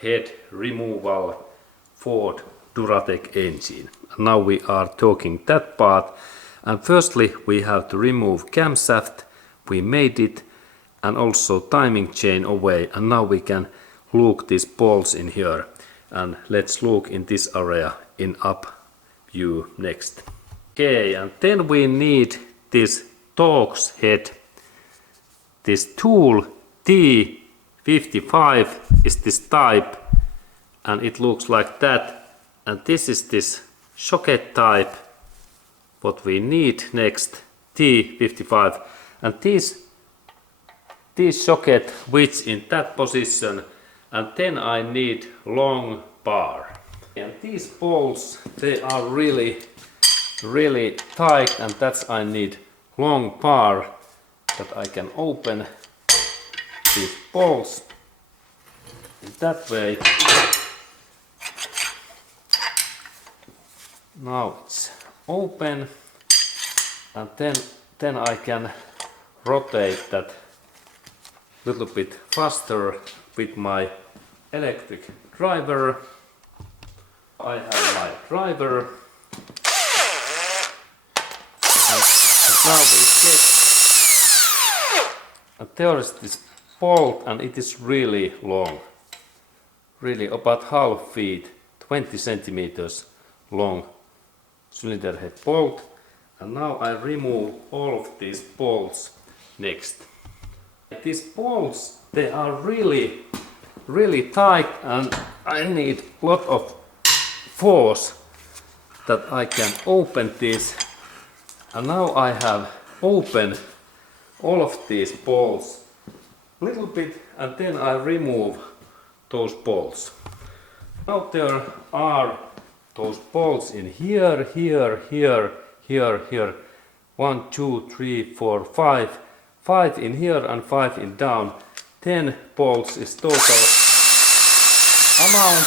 Head removal Ford Duratec engine. Now we are talking that part, and firstly we have to remove camshaft. We made it, and also timing chain away, and now we can look these bolts in here, and let's look in this area in up view next. Okay, and then we need this Torx head. This tool T55 is this type, and it looks like that, and this is this socket type what we need next, T55, and this socket which in that position, and then I need long bar. And these bolts, they are really tight, and that's I need long bar that I can open these bolts in that way. Now it's open, and then I can rotate that little bit faster with my electric driver. I have my driver, and now we get, and there is this bolt, and it is really long, really about half feet, 20 centimeters long cylinder head bolt. And now I remove all of these bolts next. These bolts, they are really tight, and I need a lot of force that I can open this. And now I have opened all of these bolts a little bit, and then I remove those bolts. Now there are those bolts in here, here. 1, 2, 3, 4, 5. 5 in here and 5 in down. 10 bolts is total amount.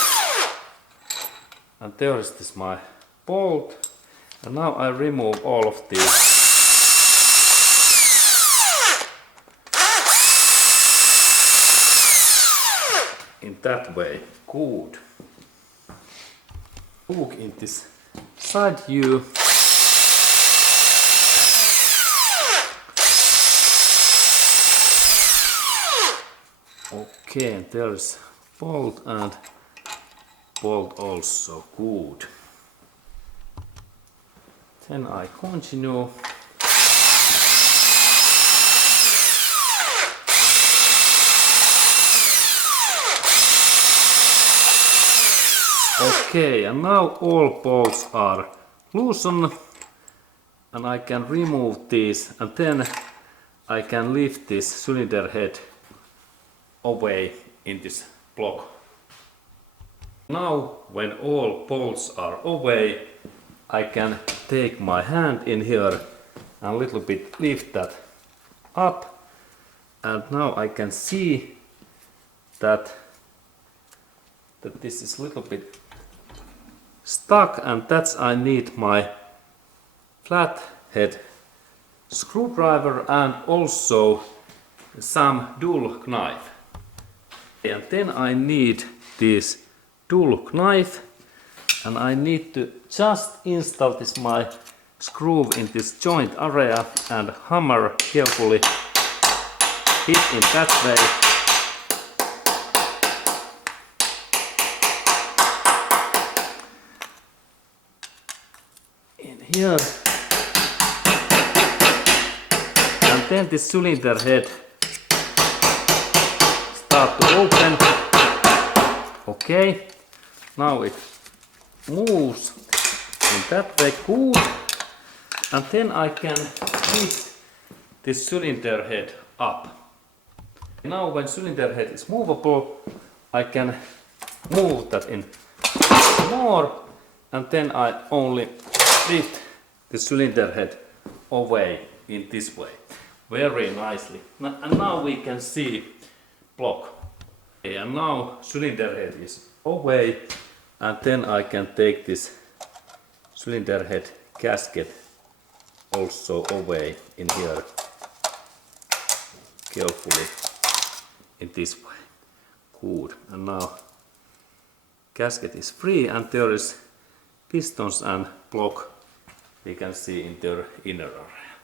And there is this my bolt. And now I remove all of these. In that way. Good. Look in this side view. Okay, there's bolt and bolt also. Good. Then I continue. Okay, and now all bolts are loosened, and I can remove these, and then I can lift this cylinder head away in this block. Now when all bolts are away, I can take my hand in here and a little bit lift that up, and now I can see that this is a little bit stuck, and that's I need my flat head screwdriver and also some dull knife. And then I need this dull knife, and I need to just install this my screw in this joint area and hammer carefully, hit in that way. In here, and then the cylinder head start to open. Okay, now it moves in that way. Good. And then I can lift this cylinder head up. Now when cylinder head is movable, I can move that in more, and then I only lift the cylinder head away in this way. Very nicely. And now we can see block. Okay, and now cylinder head is away, and then I can take this cylinder head gasket also away in here. carefully in this way. Good. And now gasket is free and there is pistons and block we can see in their inner area.